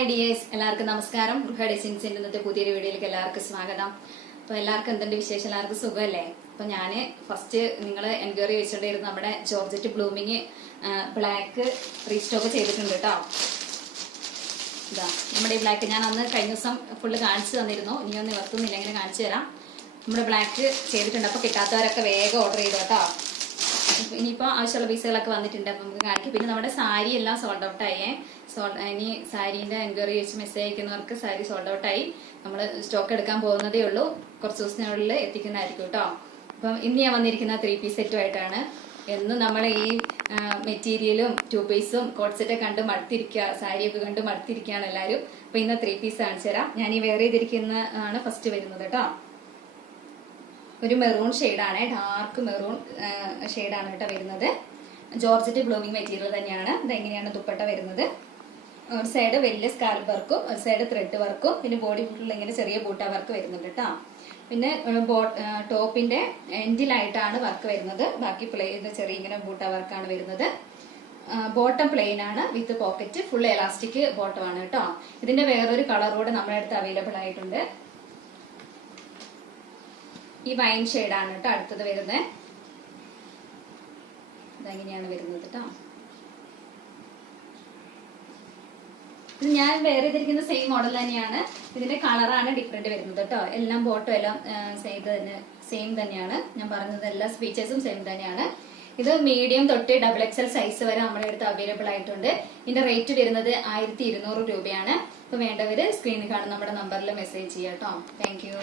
Hi dears, എല്ലാവർക്കും നമസ്കാരം. ഗൃഹ ഡിസൈൻസിന്റെ ഇന്നത്തെ പുതിയൊരു വീഡിയോയിലേക്ക് എല്ലാവർക്കും സ്വാഗതം. അപ്പൊ എല്ലാവർക്കും എന്തുണ്ട് വിശേഷം? എല്ലാവർക്കും സുഖമല്ലേ? അപ്പൊ ഞാന് ഫസ്റ്റ് നിങ്ങൾ എൻക്വയറി വെച്ചിട്ടുണ്ടായിരുന്നു നമ്മുടെ ജോർജറ്റ് ബ്ലൂമിങ് ബ്ലാക്ക് റീസ്റ്റോക്ക് ചെയ്തിട്ടുണ്ട് കേട്ടോ. ഇതാ നമ്മുടെ ഈ ബ്ലാക്ക് ഞാൻ അന്ന് കഴിഞ്ഞ ദിവസം ഫുള്ള് കാണിച്ചു തന്നിരുന്നു. ഇനിയൊന്നും നിവർത്തുന്നില്ല, ഇങ്ങനെ കാണിച്ചു തരാം. നമ്മുടെ ബ്ലാക്ക് ചെയ്തിട്ടുണ്ട്. അപ്പൊ കിട്ടാത്തവരൊക്കെ വേഗം ഓർഡർ ചെയ്തു കേട്ടോ. ഇനിയിപ്പോൾ ആവശ്യമുള്ള പീസുകളൊക്കെ വന്നിട്ടുണ്ട്. അപ്പം നമുക്ക് കാണിക്കും. പിന്നെ നമ്മുടെ സാരി എല്ലാം സോൾഡ് ഔട്ട് ആയേ. ഇനി സാരീൻ്റെ എൻക്വയറി വെച്ച് മെസ്സേജ് അയക്കുന്നവർക്ക് സാരി സോൾഡ് ഔട്ട് ആയി. നമ്മൾ സ്റ്റോക്ക് എടുക്കാൻ പോകുന്നതേ ഉള്ളൂ. കുറച്ച് ദിവസത്തിനുള്ളിൽ എത്തിക്കുന്നതായിരിക്കും കേട്ടോ. അപ്പം ഇന്ന് ഞാൻ വന്നിരിക്കുന്ന 3 പീസ് സെറ്റുമായിട്ടാണ്. എന്നും നമ്മൾ ഈ മെറ്റീരിയലും 2 പീസും കോട്ട് സെറ്റൊക്കെ കണ്ട് മടുത്തിരിക്കുക, സാരിയൊക്കെ കണ്ട് മടുത്തിരിക്കുകയാണ് എല്ലാവരും. അപ്പം ഇന്ന് 3 പീസ് കാണിച്ചു തരാം. ഞാൻ ഈ വെയർ ചെയ്തിരിക്കുന്ന ആണ് ഫസ്റ്റ് വരുന്നത് കേട്ടോ. ഒരു മെറൂൺ ഷെയ്ഡാണ്, ഡാർക്ക് മെറൂൺ ഷെയ്ഡാണ് കേട്ടോ വരുന്നത്. ജോർജറ്റ് ബ്ലൂമിങ് മെറ്റീരിയൽ തന്നെയാണ്. ഇതെങ്ങനെയാണ് ദുപ്പട്ട വരുന്നത്. ഒരു സൈഡ് വലിയ സ്കാൽപ്പ് വർക്കും ഒരു സൈഡ് ത്രെഡ് വർക്കും പിന്നെ ബോഡി ഫുള്ളിൽ ഇങ്ങനെ ചെറിയ ബൂട്ട വർക്ക് വരുന്നുണ്ട് കേട്ടോ. പിന്നെ ടോപ്പിന്റെ എൻഡിലായിട്ടാണ് വർക്ക് വരുന്നത്. ബാക്കി പ്ലെയിൻ ചെറിയ ഇങ്ങനെ ബൂട്ട വർക്കാണ് വരുന്നത്. ബോട്ടം പ്ലെയിൻ ആണ് വിത്ത് പോക്കറ്റ്, ഫുൾ എലാസ്റ്റിക് ബോട്ടം ആണ് കേട്ടോ. ഇതിന്റെ വേറൊരു കളർ കൂടെ നമ്മുടെ അടുത്ത് അവൈലബിൾ ആയിട്ടുണ്ട്. ഈ വൈൻ ഷെയ്ഡാണ് കേട്ടോ അടുത്തത് വരുന്നത്. ഇതെങ്ങനെയാണ് വരുന്നത് കേട്ടോ. ഇത് ഞാൻ വേറെ ചെയ്തിരിക്കുന്ന സെയിം മോഡൽ തന്നെയാണ്. ഇതിന്റെ കളറാണ് ഡിഫറെന്റ് വരുന്നത് കേട്ടോ. എല്ലാം ബോട്ടോ എല്ലാം സെയിം തന്നെയാണ്. ഞാൻ പറഞ്ഞത് എല്ലാ ഫീച്ചേഴ്സും സെയിം തന്നെയാണ്. ഇത് മീഡിയം തൊട്ട് XXL സൈസ് വരെ നമ്മുടെ അടുത്ത് അവൈലബിൾ ആയിട്ടുണ്ട്. ഇതിന്റെ റേറ്റ് വരുന്നത് 1200 രൂപയാണ്. അപ്പൊ വേണ്ടവര് സ്ക്രീനിൽ കാണുന്ന നമ്മുടെ നമ്പറിൽ മെസ്സേജ് ചെയ്യാം കേട്ടോ. Thank you.